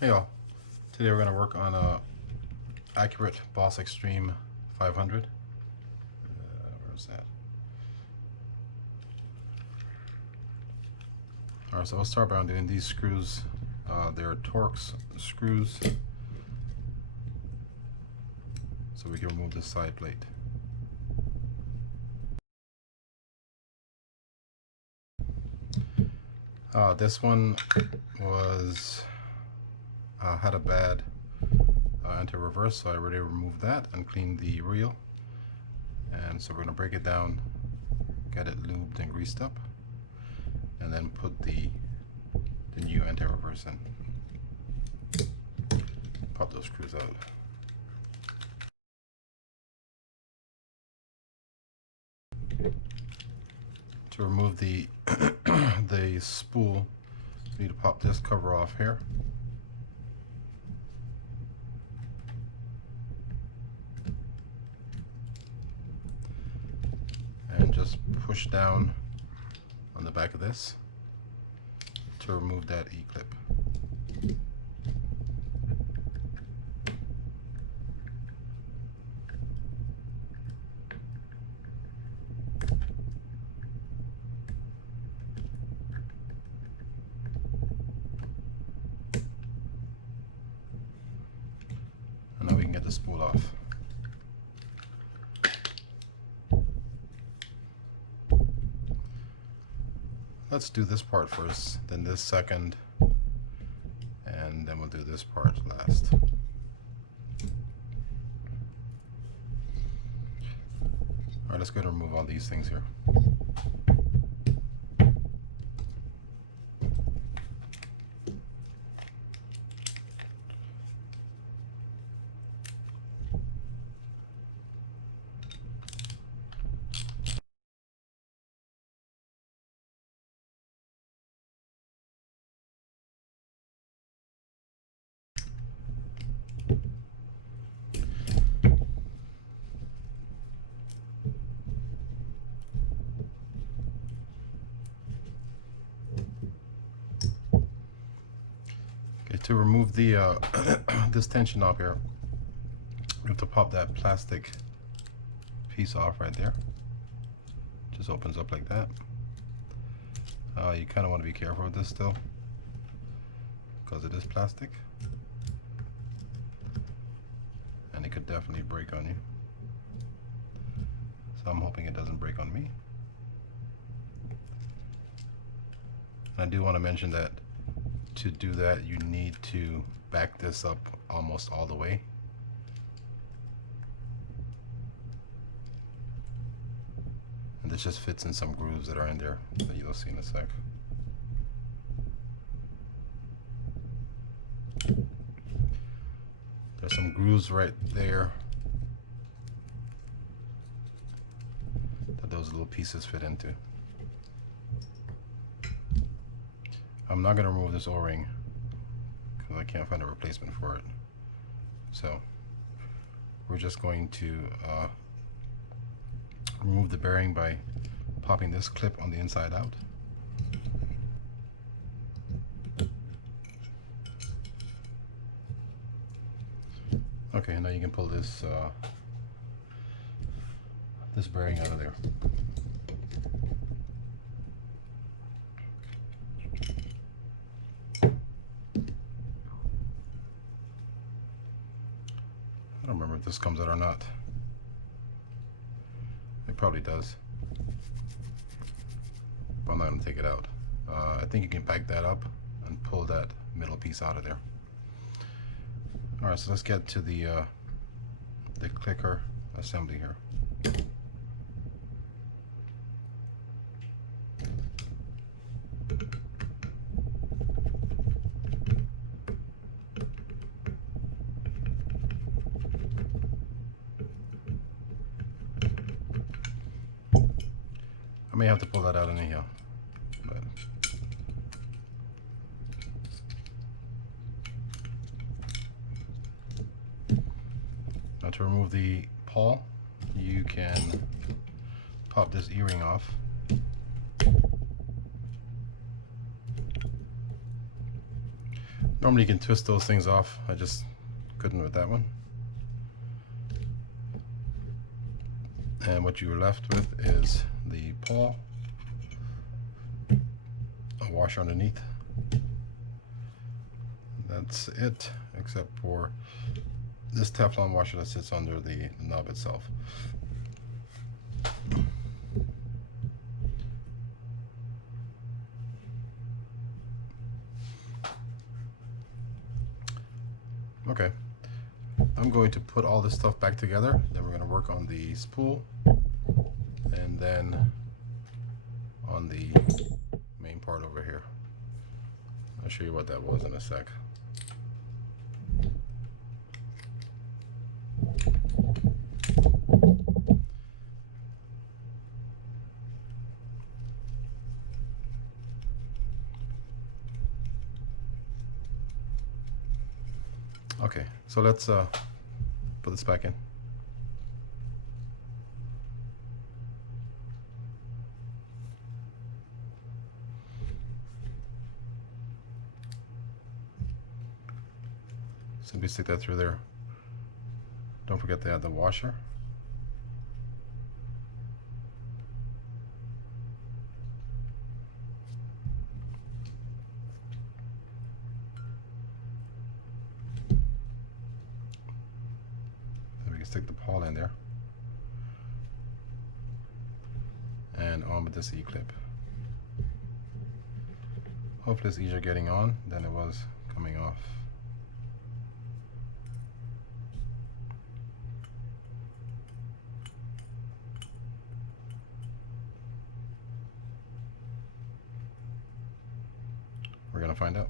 Hey y'all, today we're going to work on a accurate Boss Xtreme 500. Where's that? Alright, so we'll start by doing these screws. They're Torx screws, so we can remove this side plate. This one was had a bad anti-reverse, so I already removed that and cleaned the reel. And so we're going to break it down, get it lubed and greased up, and then put the new anti-reverse in. Pop those screws out. To remove the the spool, we need to pop this cover off here. And just push down on the back of this to remove that E-clip. And now we can get the spool off. Let's do this part first, then this second, and then we'll do this part last. Alright, let's go ahead and remove all these things here. To remove the this tension knob here, we have to pop that plastic piece off right there. Just opens up like that. You kind of want to be careful with this still, because it is plastic, and it could definitely break on you. So I'm hoping it doesn't break on me. And I do want to mention that to do that, you need to back this up almost all the way. And this just fits in some grooves that are in there that you'll see in a sec. There's some grooves right there that those little pieces fit into. I'm not going to remove this O-ring because I can't find a replacement for it. So we're just going to remove the bearing by popping this clip on the inside out. Okay, now you can pull this this bearing out of there. I don't remember if this comes out or not. It probably does. But I'm not going to take it out. I think you can back that up and pull that middle piece out of there. Alright, so let's get to the clicker assembly here. I may have to pull that out anyhow. But now to remove the pawl, you can pop this E-ring off. Normally you can twist those things off. I just couldn't with that one. And what you're left with is the pawl, a washer underneath. That's it, except for this Teflon washer that sits under the knob itself. Okay, I'm going to put all this stuff back together, then we're going to work on the spool and then on the main part over here. I'll show you what that was in a sec. Okay, so let's put this back in. Simply stick that through there. Don't forget to add the washer. Then we can stick the pawl in there. And on with this E-clip. Hopefully it's easier getting on than it was coming off. We're gonna find out.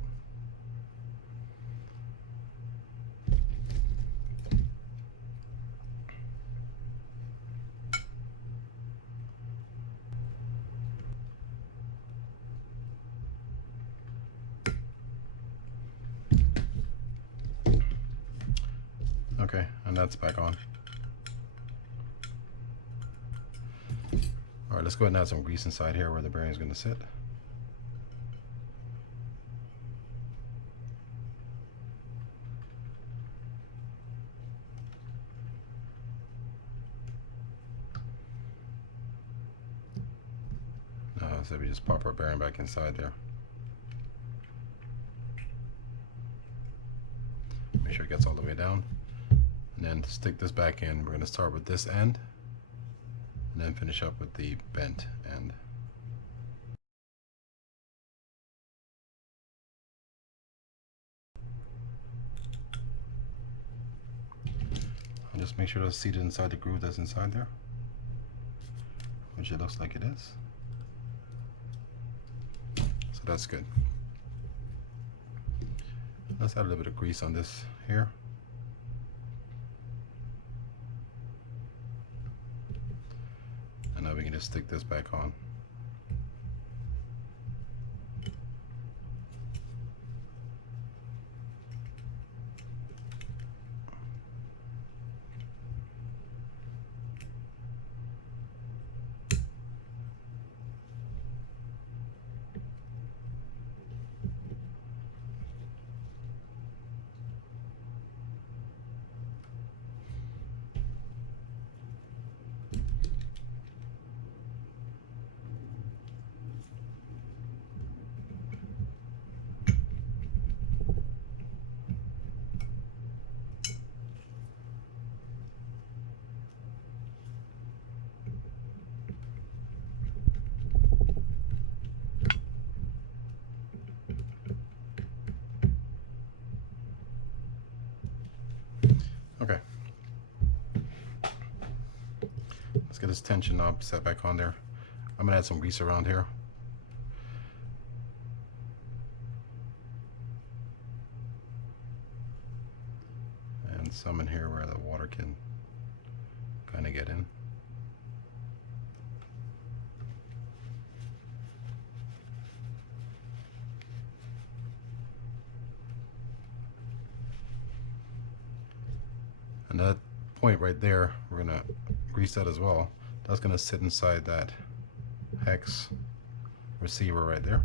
Okay, and that's back on. All right, let's go ahead and add some grease inside here where the bearing is going to sit. So we just pop our bearing back inside there. Make sure it gets all the way down. And then to stick this back in, we're going to start with this end and then finish up with the bent end. I'll just make sure it's seated inside the groove that's inside there, which it looks like it is. So that's good. Let's add a little bit of grease on this here. And now we can just stick this back on. Okay. Let's get this tension knob set back on there. I'm gonna add some grease around here. And some in here where the water can kind of get in. And that point right there, we're gonna grease that as well. That's gonna sit inside that hex receiver right there.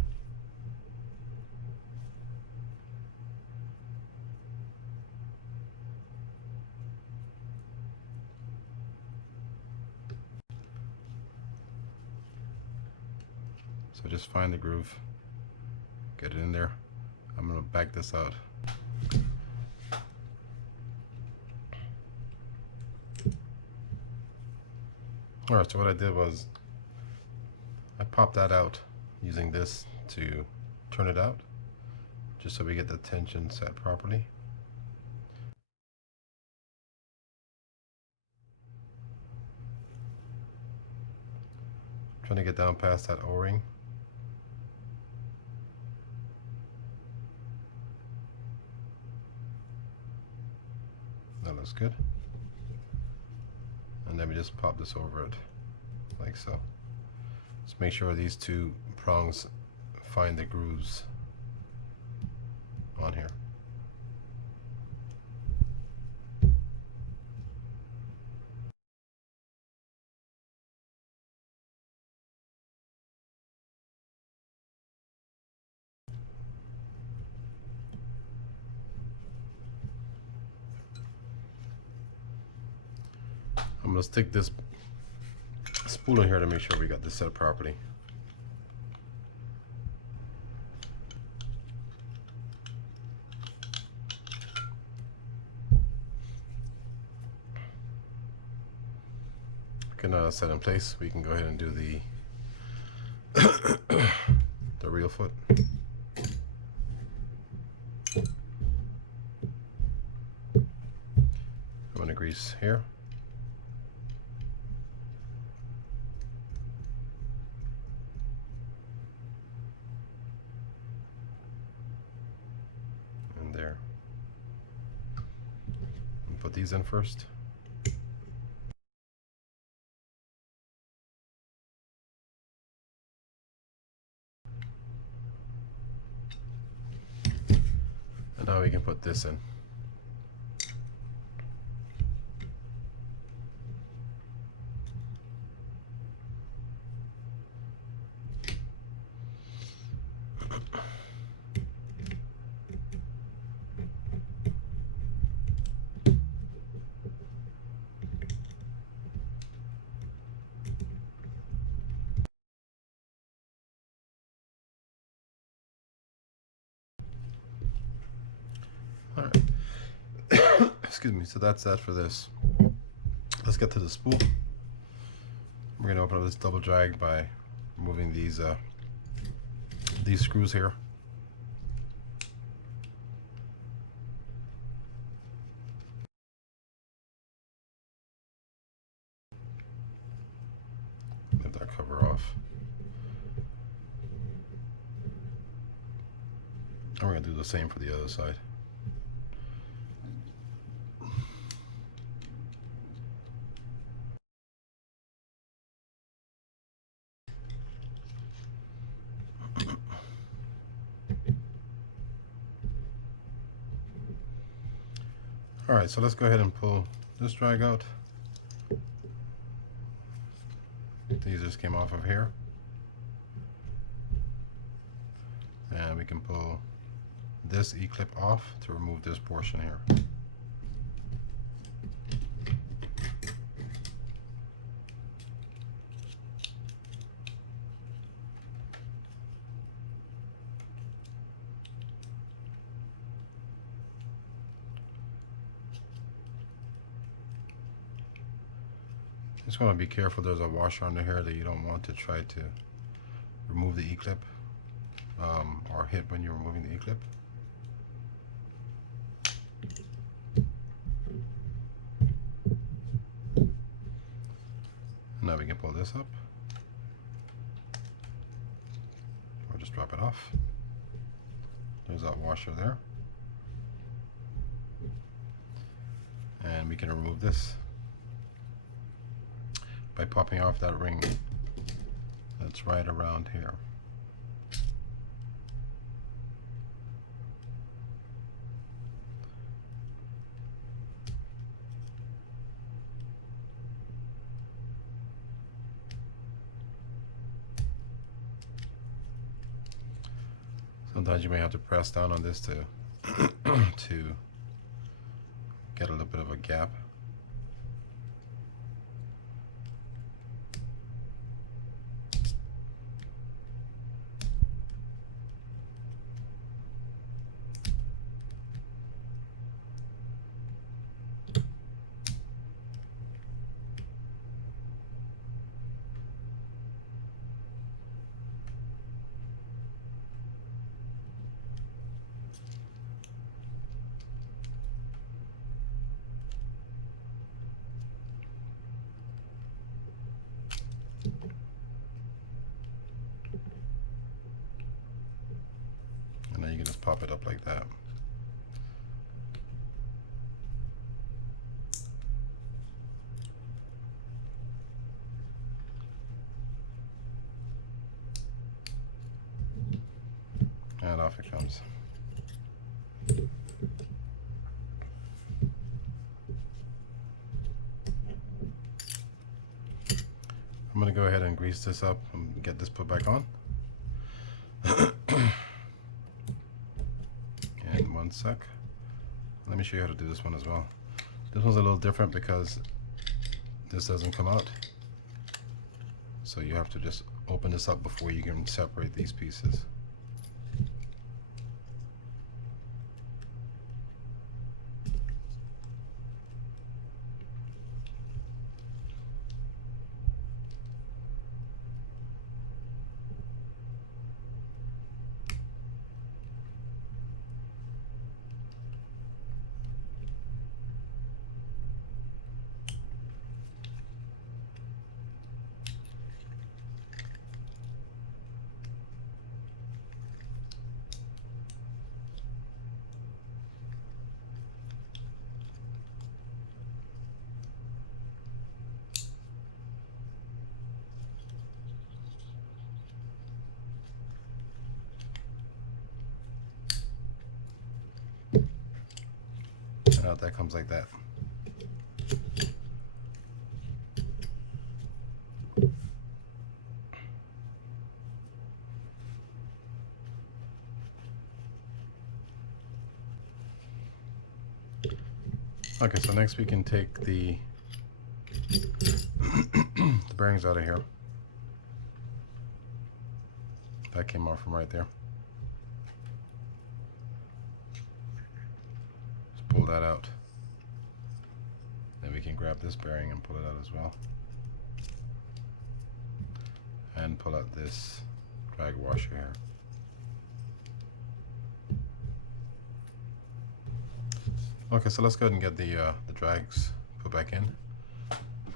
So just find the groove, get it in there. I'm going to back this out. Alright, so what I did was I popped that out using this to turn it out, just so we get the tension set properly. Trying to get down past that O-ring. That looks good. And then we just pop this over it like so. Just make sure these two prongs find the grooves on here. I'm going to stick this spool in here to make sure we got this set properly. Can set in place. We can go ahead and do the the real foot. I'm going to grease here. And there. And put these in first. And now we can put this in. Alright. Excuse me, so that's that for this. Let's get to the spool. We're going to open up this double drag by removing these screws here. Get that cover off. And we're going to do the same for the other side. Alright, so let's go ahead and pull this drag out. These just came off of here. And we can pull this E-clip off to remove this portion here. Just want to be careful, there's a washer under here that you don't want to try to remove the E-clip or hit when you're removing the E-clip. Now we can pull this up or just drop it off. There's that washer there. And we can remove this by popping off that ring that's right around here. Sometimes you may have to press down on this to to get a little bit of a gap. pop it up like that. And off it comes. I'm going to go ahead and grease this up and get this put back on. In 1 sec. Let me show you how to do this one as well. This one's a little different because this doesn't come out. So you have to just open this up before you can separate these pieces. And out that comes like that. Okay, so next we can take the the bearings out of here. That came off from right there. Just pull that out. Then we can grab this bearing and pull it out as well. And pull out this drag washer here. Okay, so let's go ahead and get the drags put back in.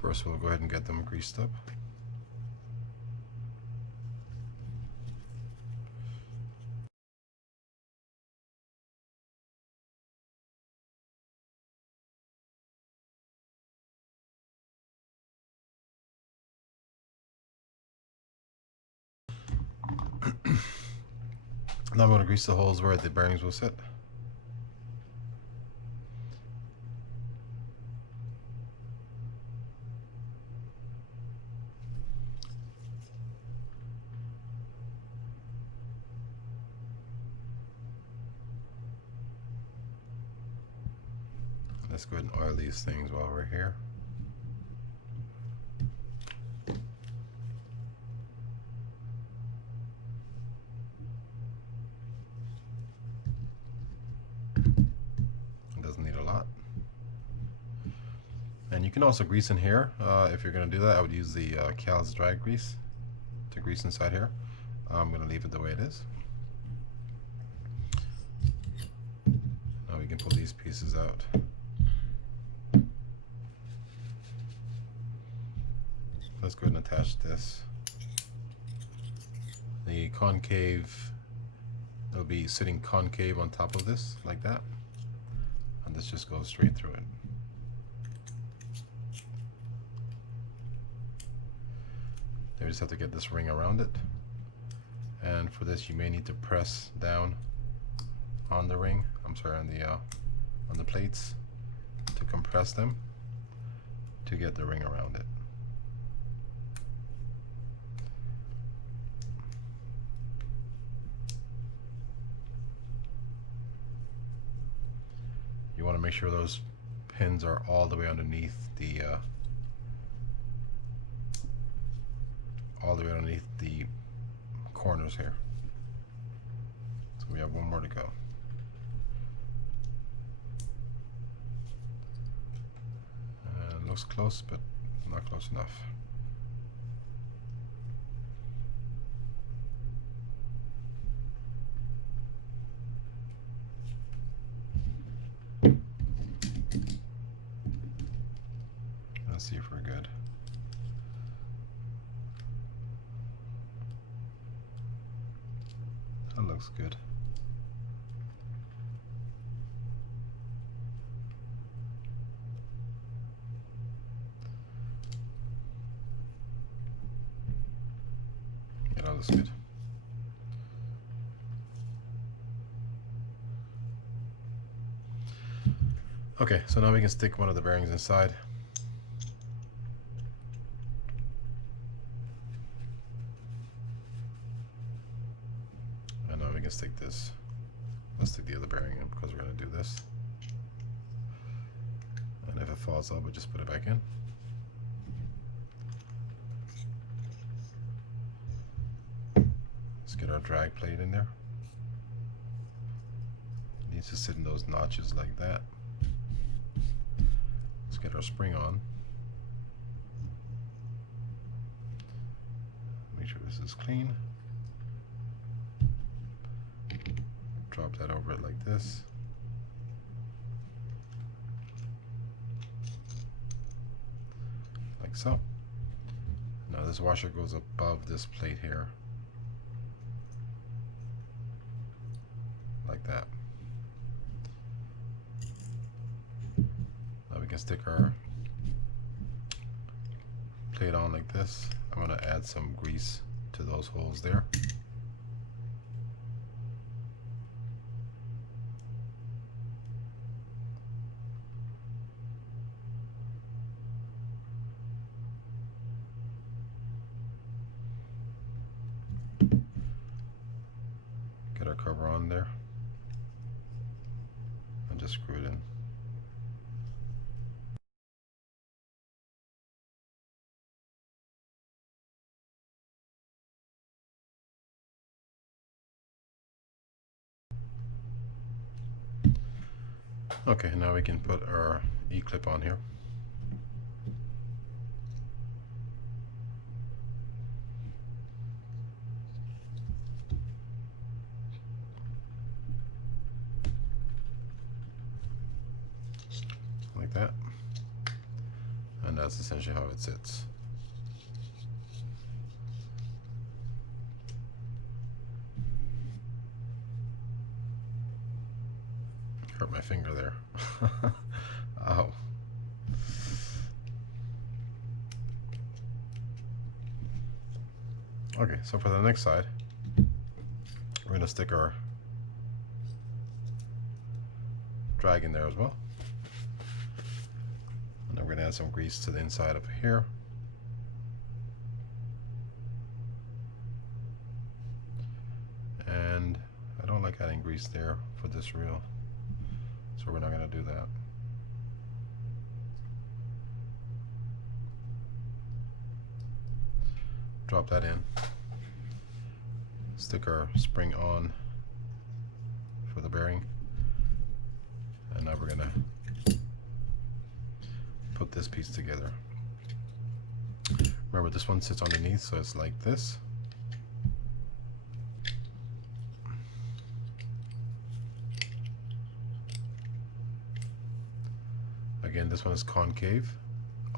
First we'll go ahead and get them greased up. Now I'm going to grease the holes where the bearings will sit. Let's go ahead and oil these things while we're here. It doesn't need a lot. And you can also grease in here. If you're going to do that, I would use the Cal's drag grease to grease inside here. I'm going to leave it the way it is. Now we can pull these pieces out. Let's go ahead and attach this. The concave, it'll be sitting concave on top of this, like that. And this just goes straight through it. There, we just have to get this ring around it. And for this you may need to press down on the ring, I'm sorry, on the plates to compress them to get the ring around it. You want to make sure those pins are all the way underneath the corners here. So we have one more to go. It looks close, but not close enough. Let's see if we're good. That looks good. looks good. Okay, so now we can stick one of the bearings inside. And now we can stick this. Let's stick the other bearing in because we're going to do this. And if it falls out, we just put it back in. Let's get our drag plate in there. It needs to sit in those notches like that. Let's get our spring on. Make sure this is clean. Drop that over it like this. Like so. Now this washer goes above this plate here. Like that. Now we can stick our plate on like this. I'm going to add some grease to those holes there. Get our cover on there and just screw it in. Okay, now we can put our E-clip on here. Like that. And that's essentially how it sits. Hurt my finger there. Ow. Okay, so for the next side, we're going to stick our drag in there as well. And then we're going to add some grease to the inside of here. And I don't like adding grease there for this reel, so we're not going to do that. Drop that in. Stick our spring on for the bearing. And now we're going to put this piece together. Remember, this one sits underneath, so it's like this. Again, this one is concave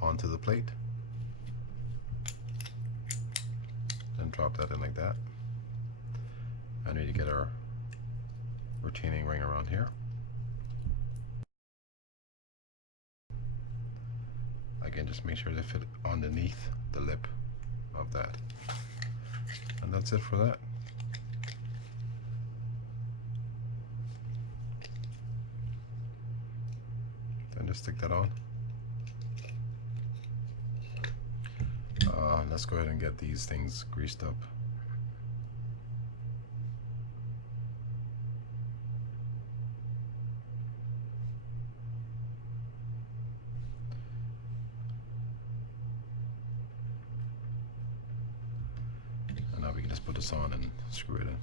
onto the plate. Then drop that in like that. I need to get our retaining ring around here. Again, just make sure they fit underneath the lip of that. And that's it for that. Then just stick that on. Let's go ahead and get these things greased up. And now we can just put this on and screw it in.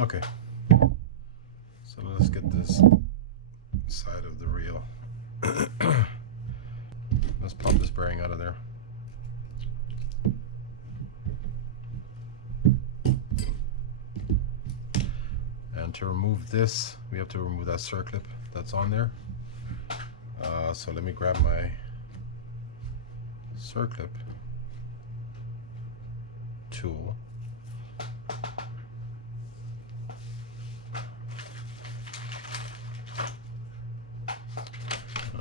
Okay, so let's get this side of the reel. Let's pop this bearing out of there. And to remove this, we have to remove that circlip that's on there. So let me grab my circlip tool. I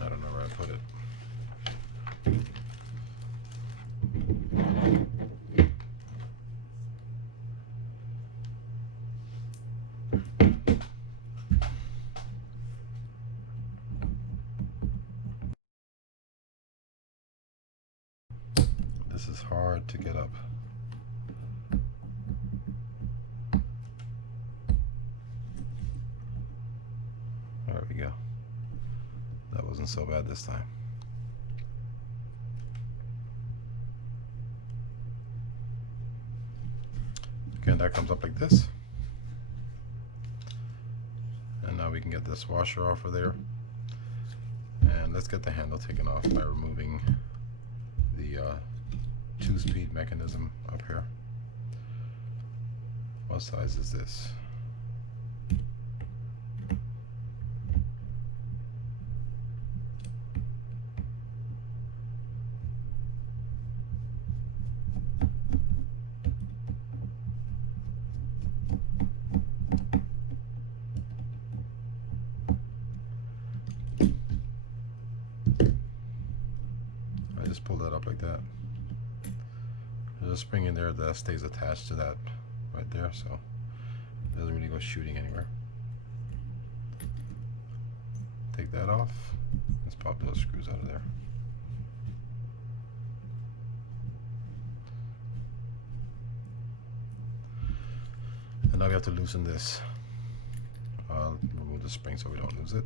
don't know where I put it. This is hard to get up. There we go. That wasn't so bad this time. Again, that comes up like this. And now we can get this washer off of there. And let's get the handle taken off by removing the 2-speed mechanism up here. What size is this? I just pull that up like that. There's a spring in there that stays attached to that right there, so it doesn't really go shooting anywhere. Take that off. Let's pop those screws out of there. And now we have to loosen this. I'll remove the spring so we don't lose it.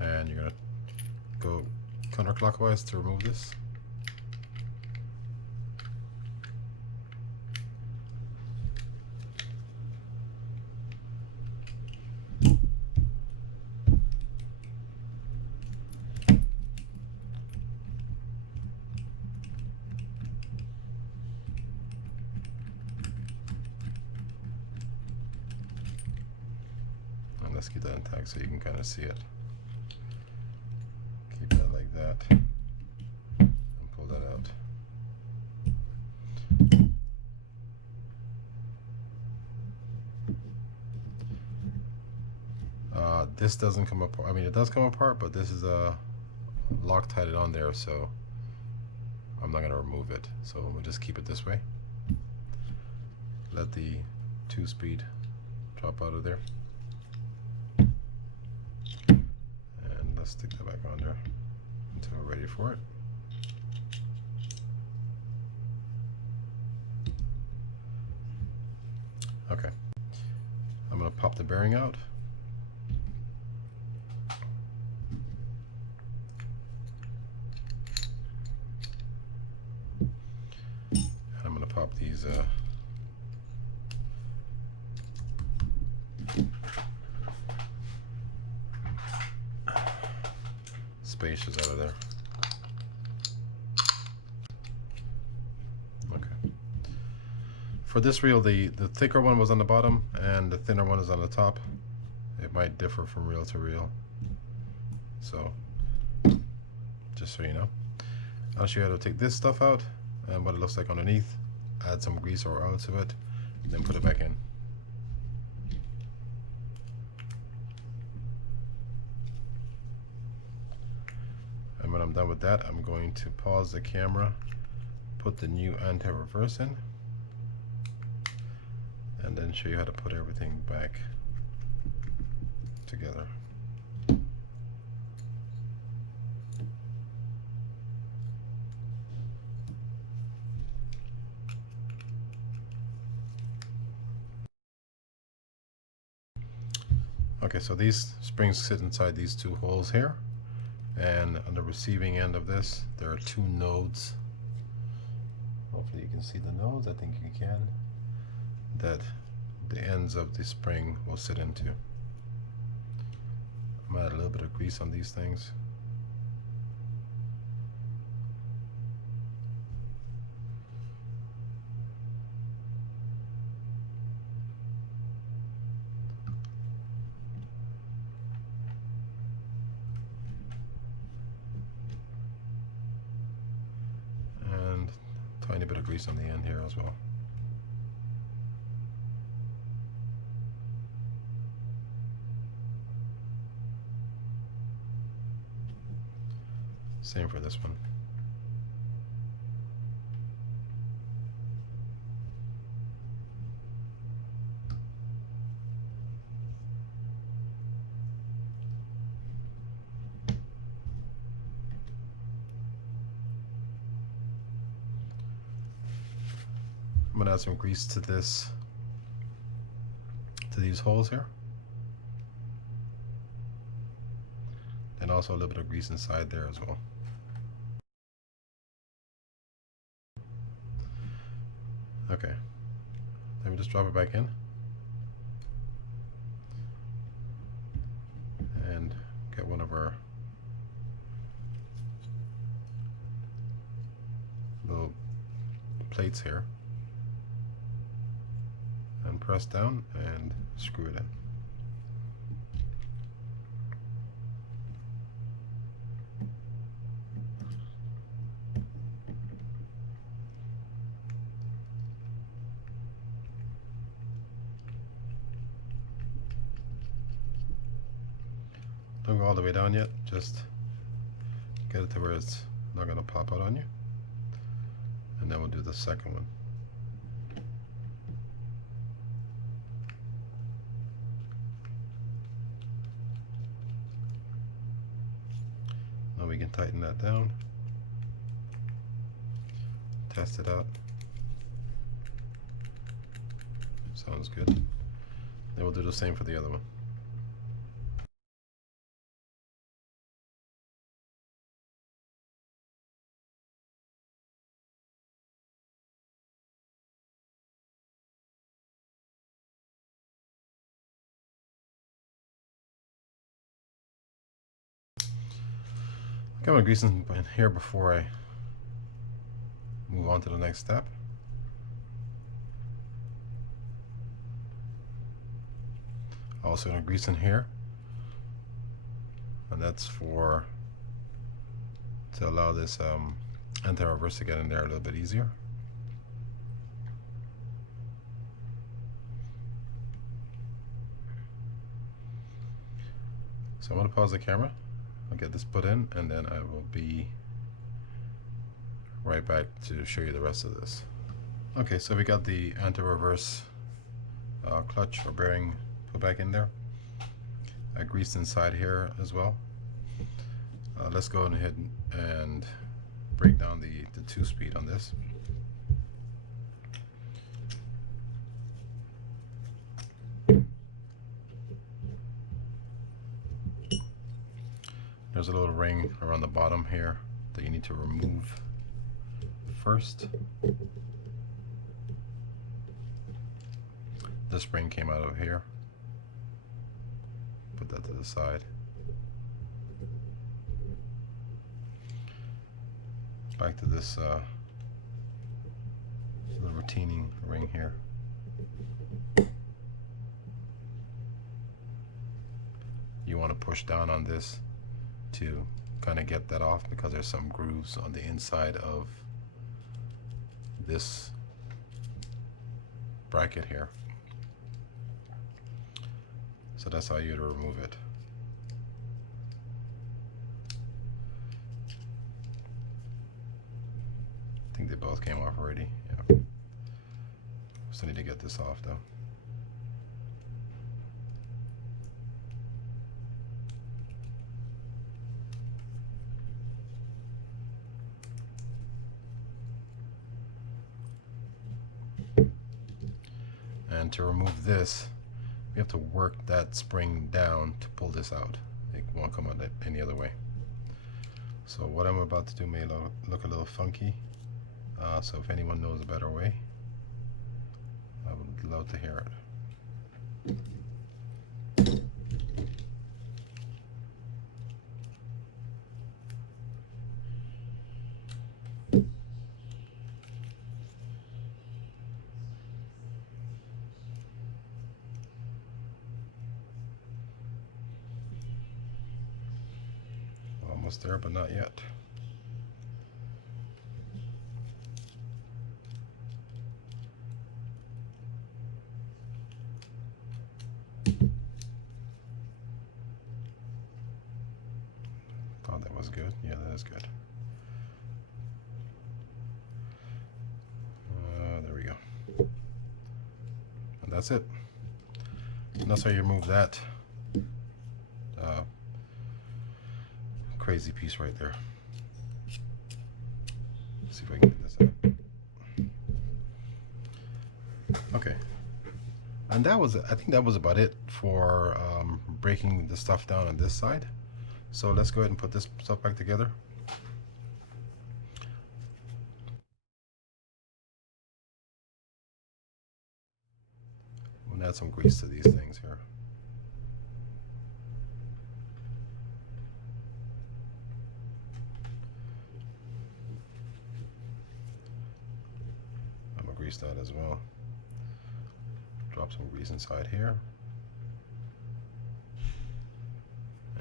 And you're going to go counterclockwise to remove this. And let's keep that intact so you can kind of see it. Keep that like that and pull that out. This doesn't come apart. I mean, it does come apart, but this is Loctited on there, so I'm not going to remove it. So we'll just keep it this way. Let the 2-speed drop out of there. And let's stick that back on there until we're ready for it. Okay. I'm going to pop the bearing out. Pop these spacers out of there. Okay. For this reel, the thicker one was on the bottom and the thinner one is on the top. It might differ from reel to reel. So, just so you know. I'll show you how to take this stuff out and what it looks like underneath. Add some grease or oil to it, then put it back in. And when I'm done with that, I'm going to pause the camera, put the new anti-reverse in, and then show you how to put everything back together. Okay, so these springs sit inside these 2 holes here, and on the receiving end of this there are 2 nodes. Hopefully you can see the nodes. I think you can. That the ends of the spring will sit into. I'm gonna add a little bit of grease on these things. tiny bit of grease on the end here as well. Same for this one. I'm gonna add some grease to these holes here, and also a little bit of grease inside there as well. Okay, let me just drop it back in and get one of our little plates here and press down and screw it in. Don't go all the way down yet, just get it to where it's not going to pop out on you, and then we'll do the second one. Now we can tighten that down, test it out. Sounds good. Then we'll do the same for the other one. I'm going to grease in here before I move on to the next step. Also going to grease in here, and that's to allow this anti-reverse to get in there a little bit easier. So I'm going to pause the camera. I'll get this put in, and then I will be right back to show you the rest of this. Okay, so we got the anti-reverse clutch or bearing put back in there. I greased inside here as well. Let's go ahead and break down the 2-speed on this. There's a little ring around the bottom here that you need to remove first. This spring came out of here. Put that to the side. Back to this little retaining ring here. You want to push down on this to kind of get that off, because there's some grooves on the inside of this bracket here. So that's how you remove it. I think they both came off already. Yeah. Still need to get this off though. And to remove this, we have to work that spring down to pull this out. It won't come out any other way. So what I'm about to do may look a little funky. So if anyone knows a better way, I would love to hear it. Almost there, but not yet. was good. Yeah, that is good. There we go. And that's it. And that's how you remove that crazy piece right there. Let's see if I can get this out. Okay. And that was, I think that was about it for breaking the stuff down on this side. So let's go ahead and put this stuff back together. We'll add some grease to these things here. I'm gonna grease that as well. Drop some grease inside here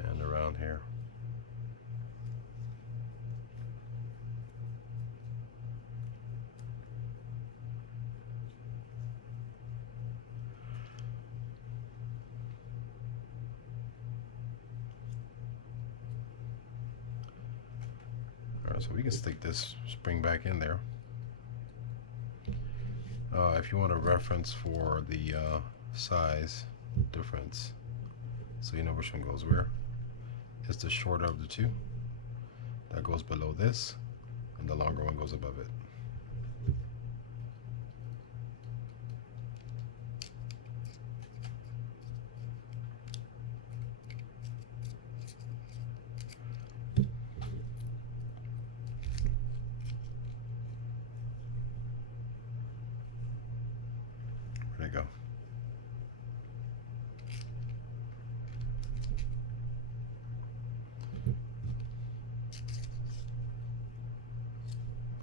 and around here. Alright, so we can stick this spring back in there. If you want a reference for the size difference, so you know which one goes where, it's the shorter of the two that goes below this, and the longer one goes above it. There you go.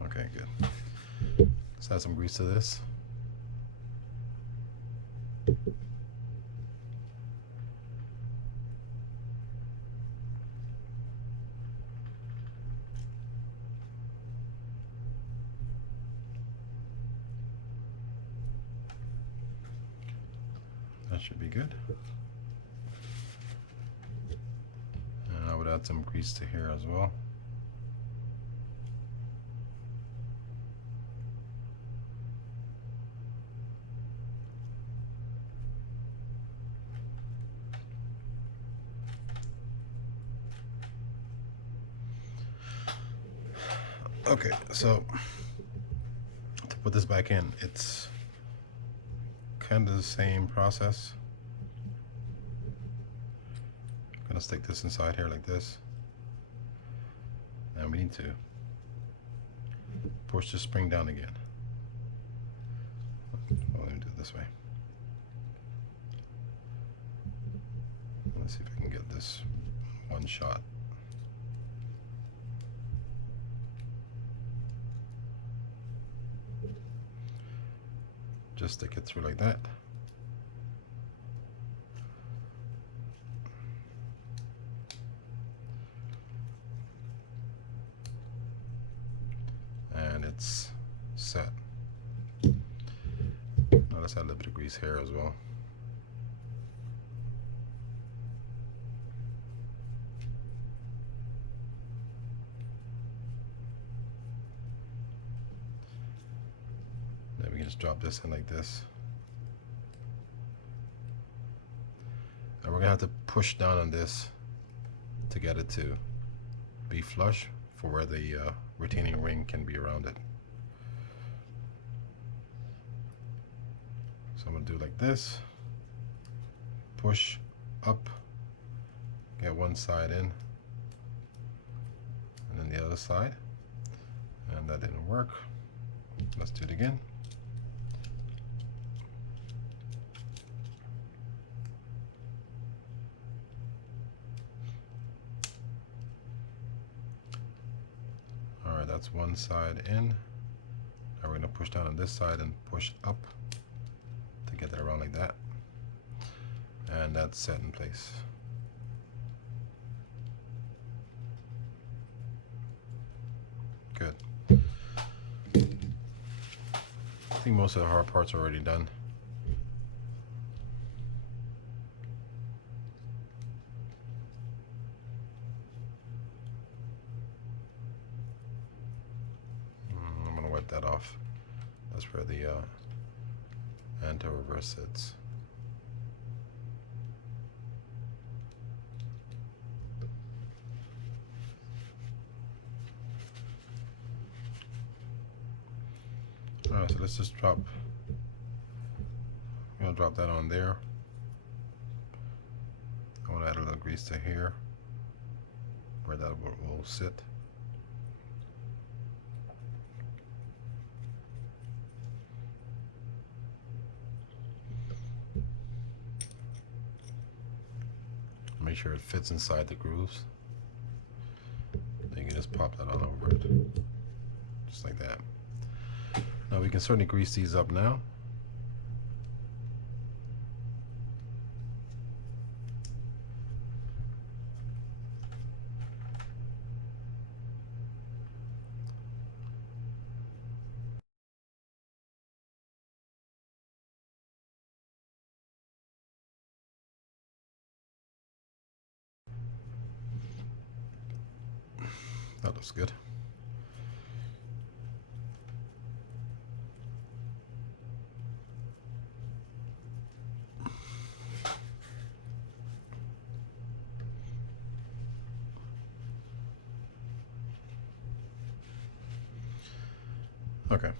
Okay, good. Let's add some grease to this. That should be good. And I would add some grease to here as well. Okay, so to put this back in, it's kind of the same process. I'm gonna stick this inside here like this, and we need to push the spring down again. Well, let me do it this way. Let's see if I can get this one shot. Just stick it through like that. And it's set. Now let's add a little bit of grease here as well. Then we can just drop this in like this. And we're gonna have to push down on this to get it to be flush for where the retaining ring can be around it. So I'm gonna do like this, push up, get one side in, and then the other side, and that didn't work. Let's do it again. Alright, that's one side in. Now we're going to push down on this side and push up to get it around like that. And that's set in place. Good. I think most of the hard parts are already done. that off. That's where the anti-reverse sits. Alright, so let's just drop, I'm going to drop that on there. I want to add a little grease to here, where that will sit. Make sure it fits inside the grooves. Then you can just pop that on over it, just like that. Now we can certainly grease these up now. That looks good. Okay.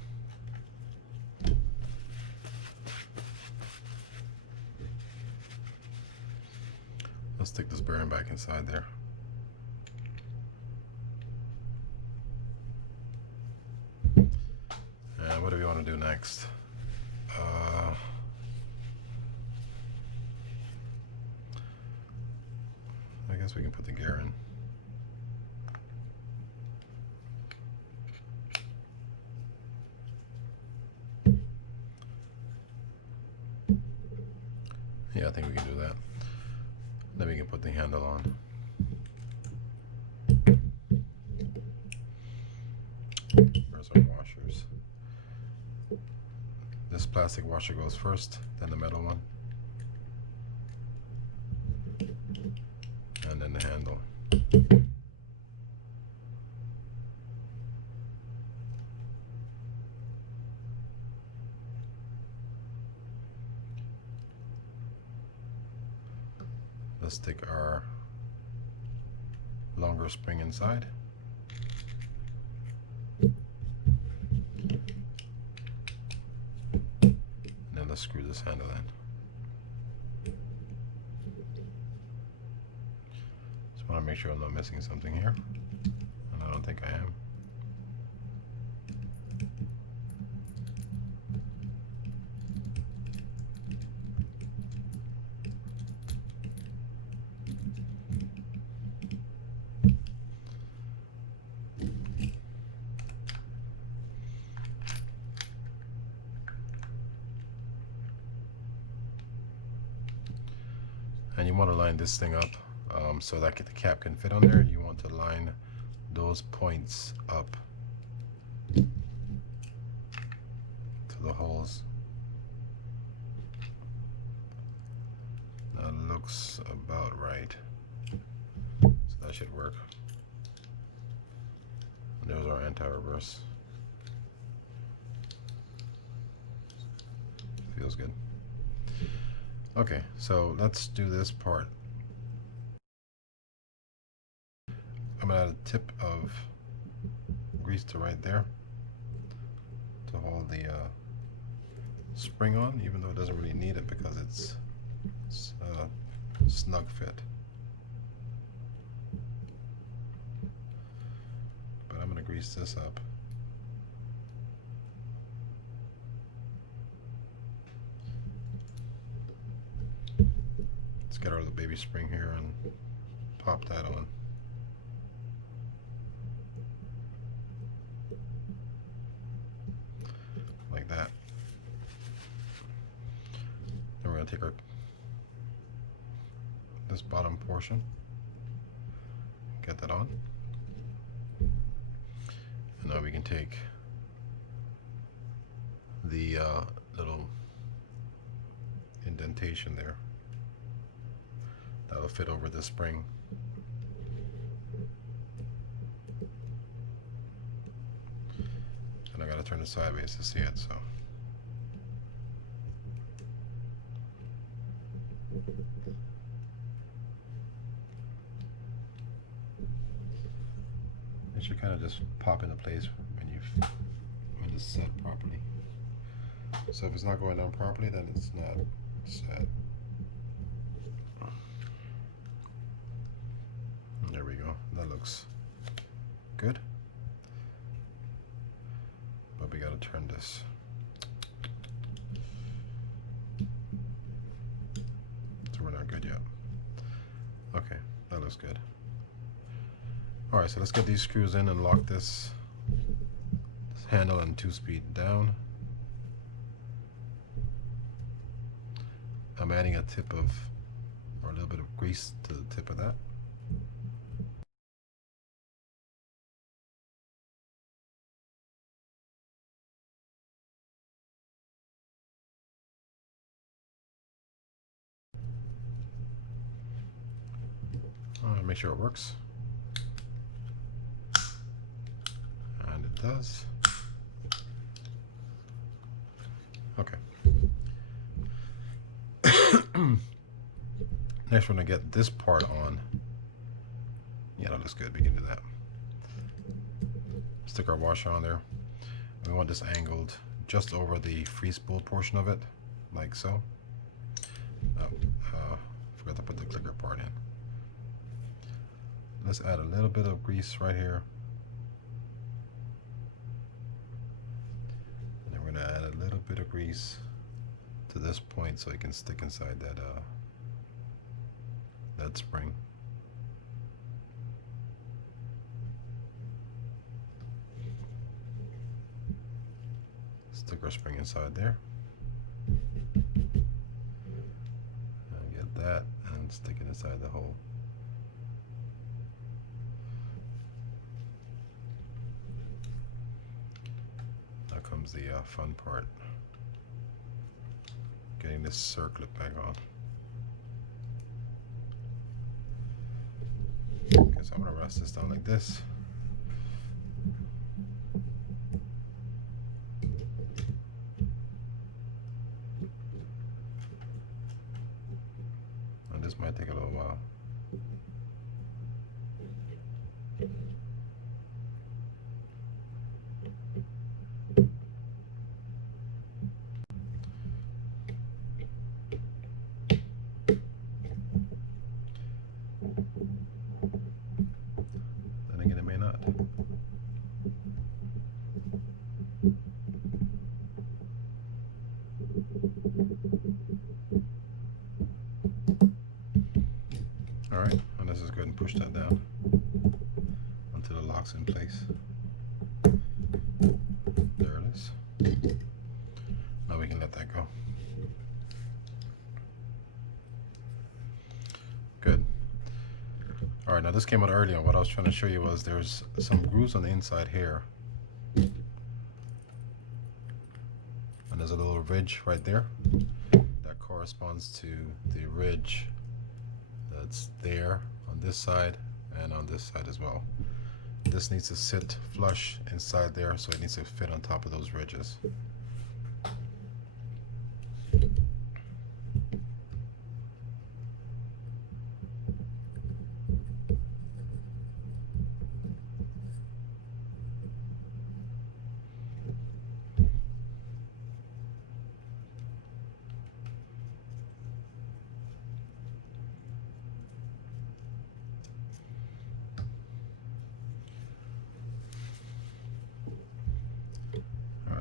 Let's stick this bearing back inside there. And what do we want to do next? I guess we can put the gear in. Yeah, I think we can do that. Then we can put the handle on. Where's our washers? This plastic washer goes first, then the metal one, and then the handle. Let's stick our longer spring inside. And then let's screw this handle in. Just want to make sure I'm not missing something here. And I don't think I am. And you want to line this thing up so that the cap can fit on there. You want to line those points up to the holes. That looks about right. So that should work. And there's our anti-reverse. Feels good. Okay, so let's do this part. I'm gonna add a tip of grease to right there to hold the spring on, even though it doesn't really need it because it's a snug fit. But I'm gonna grease this up. Let's get our little baby spring here and pop that on. Like that. Then we're going to take this bottom portion, get that on. And now we can take the little indentation there. That'll fit over the spring. And I gotta turn it sideways to see it. So it should kind of just pop into place when it's set properly. So if it's not going down properly, then it's not set. There we go. That looks good. But we gotta turn this. So we're not good yet. Okay, that looks good. Alright, so let's get these screws in and lock this handle and 2-speed down. I'm adding a tip of, or a little bit of grease to the tip of that. Make sure it works. And it does. Okay. Next, we're going to get this part on. Yeah, that looks good. We can do that. Stick our washer on there. We want this angled just over the free spool portion of it, like so. Forgot to put the clicker part in. Let's add a little bit of grease right here. And then we're going to add a little bit of grease to this point so it can stick inside that spring. Stick our spring inside there. And get that and stick it inside the hole. Now comes the fun part. Getting this circlip back on. Okay, so I'm going to rest this down like this. And this might take a little while. Then again, it may not. Alright, and let's just go ahead and push that down until it locks in place. There it is. Now we can let that go. Good. Alright, now this came out earlier. What I was trying to show you was there's some grooves on the inside here. And there's a little ridge right there. That corresponds to the ridge that's there on this side and on this side as well. This needs to sit flush inside there, so it needs to fit on top of those ridges.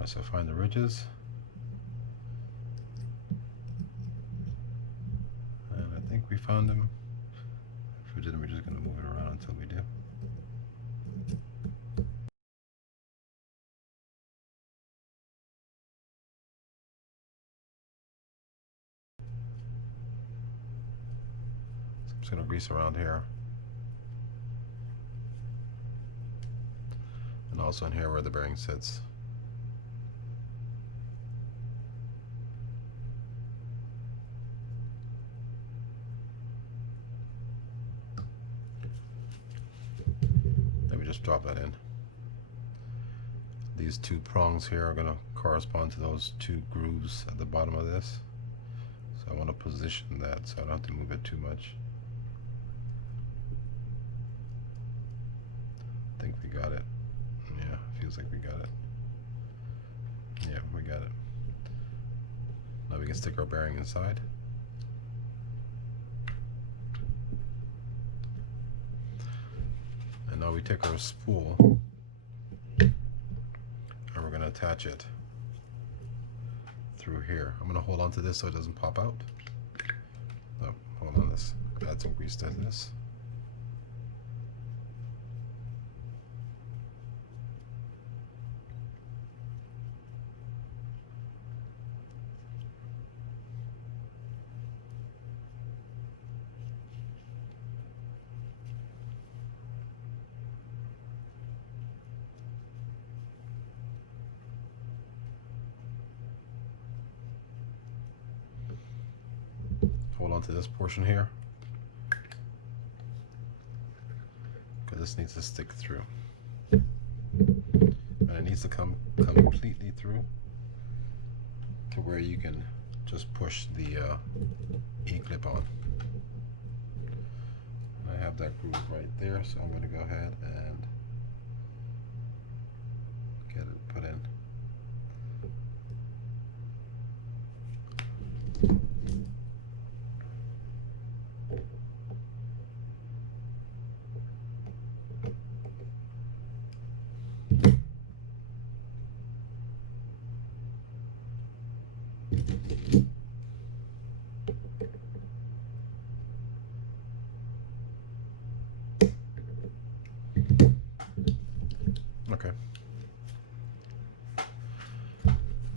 So find the ridges, and I think we found them. If we didn't, we're just going to move it around until we do. So I'm just going to grease around here, and also in here where the bearing sits. Drop that in. these two prongs here are going to correspond to those two grooves at the bottom of this. So I want to position that so I don't have to move it too much. I think we got it. Yeah, feels like we got it. Yeah, we got it. Now we can stick our bearing inside. And now we take our spool and we're going to attach it through here. I'm going to hold on to this so it doesn't pop out. Oh, hold on, let's add some grease to this. Hold on to this portion here, because this needs to stick through, and it needs to come completely through to where you can just push the E-clip on. I have that groove right there, so I'm going to go ahead and get it put in. Okay,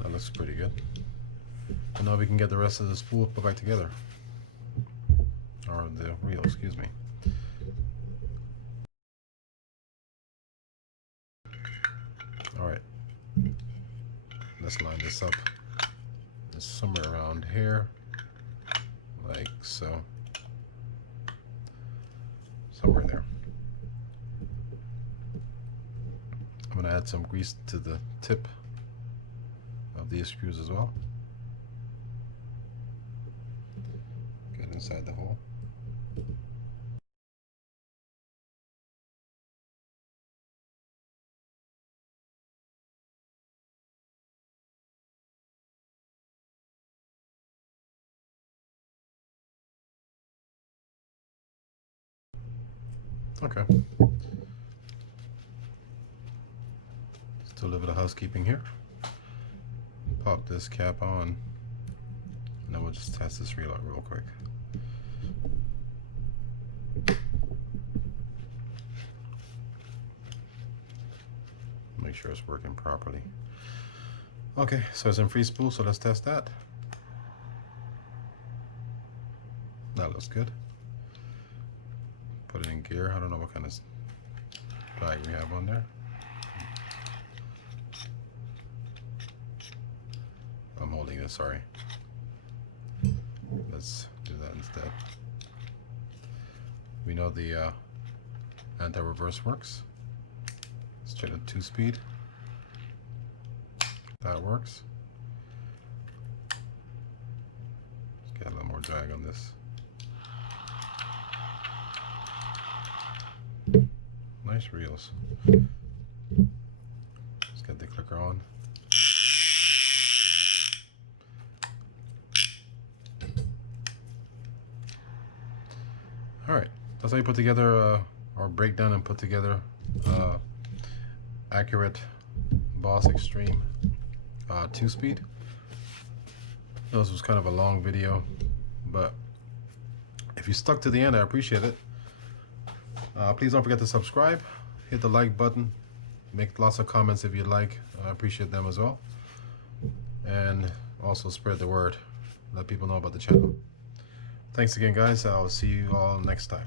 that looks pretty good. And now we can get the rest of the spool put back together, or the reel, excuse me. Alright, let's line this up. It's somewhere around here, like so. Somewhere there. I'm going to add some grease to the tip of these screws as well. Get inside the hole. Okay. Still a little bit of housekeeping here. Pop this cap on, and then we'll just test this reel out real quick. Make sure it's working properly. Okay, so it's in free spool, so let's test that. That looks good. Put it in gear. I don't know what kind of drag we have on there. I'm holding it, sorry. Let's do that instead. We know the anti-reverse works. Let's try the 2-speed. That works. Let's get a little more drag on this. Nice reels. Let's get the clicker on. Alright, that's how you put together or break down and put together accurate Boss Xtreme 2-speed. This was kind of a long video, but if you stuck to the end, I appreciate it. Please don't forget to subscribe, hit the like button, make lots of comments if you like. I appreciate them as well. And also spread the word, let people know about the channel. Thanks again, guys. I'll see you all next time.